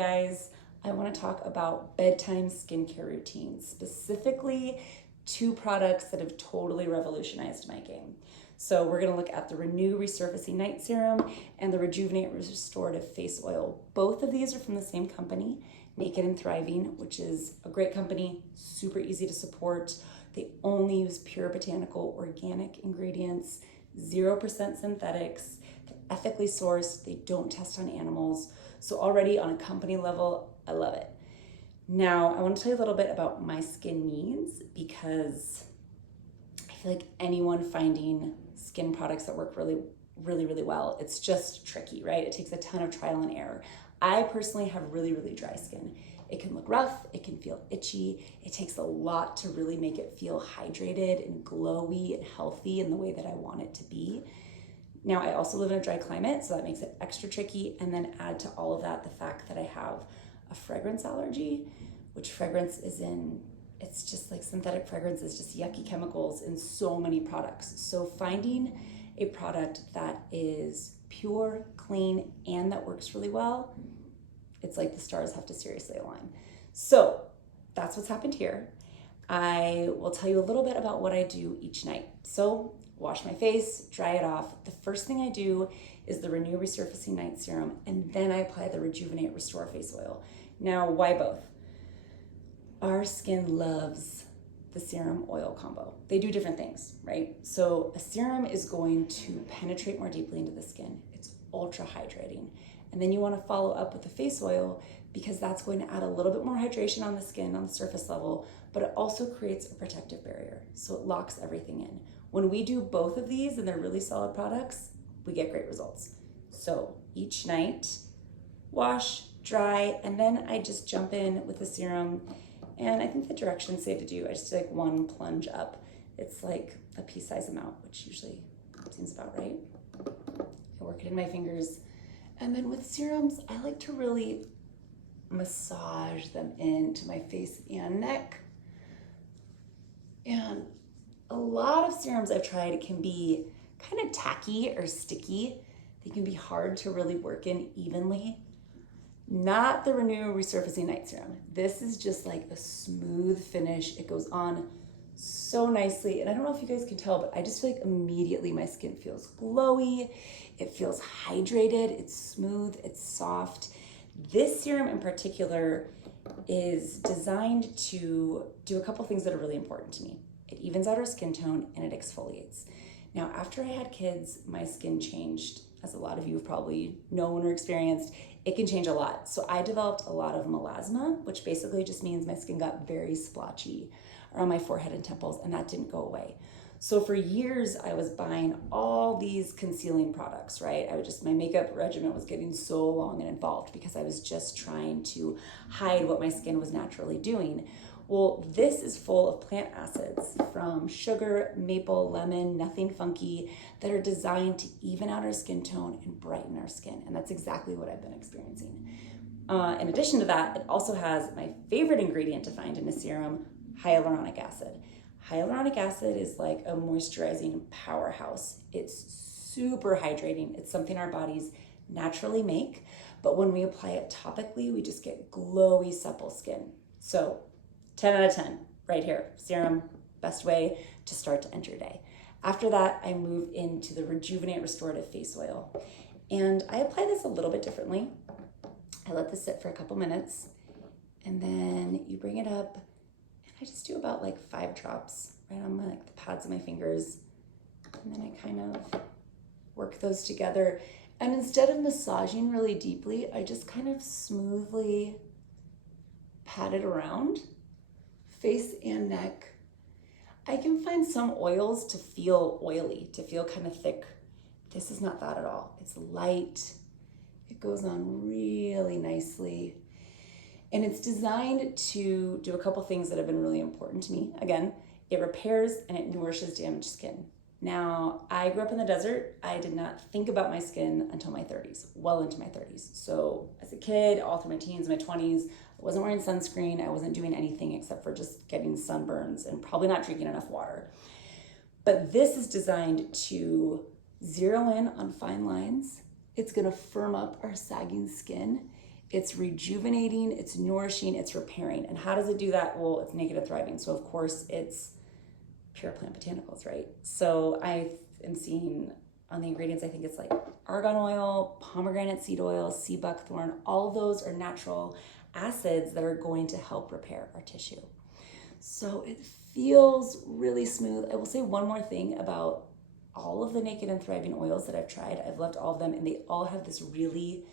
Guys, I want to talk about bedtime skincare routines, specifically two products that have totally revolutionized my game. So we're going to look at the Renew Resurfacing Night Serum and the Rejuvenate Restorative Face Oil. Both of these are from the same company, Naked and Thriving, which is a great company, super easy to support. They only use pure botanical organic ingredients, 0% synthetics, they're ethically sourced, they don't test on animals. So already on a company level, I love it. Now, I want to tell you a little bit about my skin needs because I feel like anyone finding skin products that work really well, it's just tricky, right? It takes a ton of trial and error. I personally have really dry skin. It can look rough, it can feel itchy. It takes a lot to really make it feel hydrated and glowy and healthy in the way that I want it to be. Now, I also live in a dry climate, so that makes it extra tricky. And then add to all of that the fact that I have a fragrance allergy, which fragrance is in, it's just like synthetic fragrance is just yucky chemicals in so many products. So finding a product that is pure, clean, and that works really well, it's like the stars have to seriously align. So that's what's happened here. I will tell you a little bit about what I do each night. So wash my face, dry it off. The first thing I do is the Renew Resurfacing Night Serum, and then I apply the Rejuvenate Restore Face Oil. Now, why both? Our skin loves the serum oil combo. They do different things, right? So a serum is going to penetrate more deeply into the skin. It's ultra hydrating. And then you want to follow up with the face oil because that's going to add a little bit more hydration on the skin on the surface level, but it also creates a protective barrier. So it locks everything in. When we do both of these and they're really solid products, we get great results. So each night, wash, dry, and then I just jump in with the serum. And I think the directions say to do, I just do like one plunge up. It's like a pea-size amount, which usually seems about right. I work it in my fingers. And then with serums, I like to really massage them into my face and neck. And a lot of serums I've tried can be kind of tacky or sticky. They can be hard to really work in evenly. Not the Renew Resurfacing Night Serum. This is just like a smooth finish. It goes on so nicely. And I don't know if you guys can tell, but I just feel like immediately my skin feels glowy. It feels hydrated. It's smooth. It's soft. This serum in particular is designed to do a couple things that are really important to me. It evens out our skin tone and it exfoliates. Now, after I had kids, my skin changed, as a lot of you have probably known or experienced. It can change a lot. So I developed a lot of melasma, which basically just means my skin got very splotchy around my forehead and temples, and that didn't go away. So for years, I was buying all these concealing products, right? My makeup regimen was getting so long and involved because I was just trying to hide what my skin was naturally doing. Well, this is full of plant acids from sugar, maple, lemon, nothing funky, that are designed to even out our skin tone and brighten our skin. And that's exactly what I've been experiencing. In addition to that, it also has my favorite ingredient to find in a serum, hyaluronic acid. Hyaluronic acid is like a moisturizing powerhouse. It's super hydrating. It's something our bodies naturally make, but when we apply it topically, we just get glowy, supple skin. So 10 out of 10 right here. Serum, best way to start to end your day. After that, I move into the Rejuvenate Restorative Face Oil. And I apply this a little bit differently. I let this sit for a couple minutes, and then you bring it up, and I just do about like 5 drops right on the pads of my fingers. And then I kind of work those together. And instead of massaging really deeply, I just kind of smoothly pat it around, face and neck. I can find some oils to feel oily, to feel kind of thick. This is not that at all. It's light. It goes on really nicely. And it's designed to do a couple things that have been really important to me. Again, it repairs and it nourishes damaged skin. Now, I grew up in the desert. I did not think about my skin until my 30s, well into my 30s. So as a kid, all through my teens, my 20s, I wasn't wearing sunscreen. I wasn't doing anything except for just getting sunburns and probably not drinking enough water. But this is designed to zero in on fine lines. It's gonna firm up our sagging skin. It's rejuvenating, it's nourishing, it's repairing. And how does it do that? Well, it's naked and thriving. So of course it's pure plant botanicals, right? So I am seeing on the ingredients, I think it's like argan oil, pomegranate seed oil, sea buckthorn. All of those are natural acids that are going to help repair our tissue. So it feels really smooth. I will say one more thing about all of the naked and thriving oils that I've tried. I've loved all of them, and they all have this really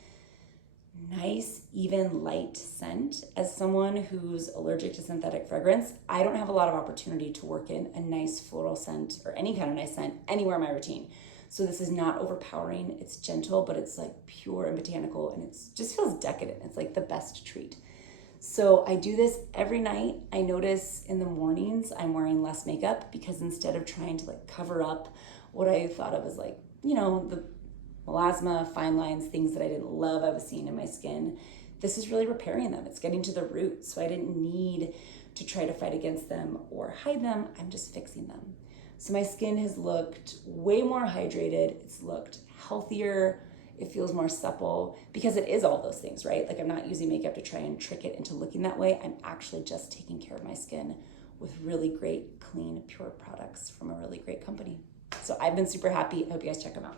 nice, even light scent. As someone who's allergic to synthetic fragrance, I don't have a lot of opportunity to work in a nice floral scent or any kind of nice scent anywhere in my routine. So this is not overpowering. It's gentle, but it's like pure and botanical, and it just feels decadent. It's like the best treat. So I do this every night. I notice in the mornings I'm wearing less makeup because instead of trying to like cover up what I thought of as like, the melasma, fine lines, things that I didn't love I was seeing in my skin, this is really repairing them. It's getting to the root. So I didn't need to try to fight against them or hide them. I'm just fixing them. So my skin has looked way more hydrated. It's looked healthier. It feels more supple because it is all those things, right? Like I'm not using makeup to try and trick it into looking that way. I'm actually just taking care of my skin with really great, clean, pure products from a really great company. So I've been super happy. I hope you guys check them out.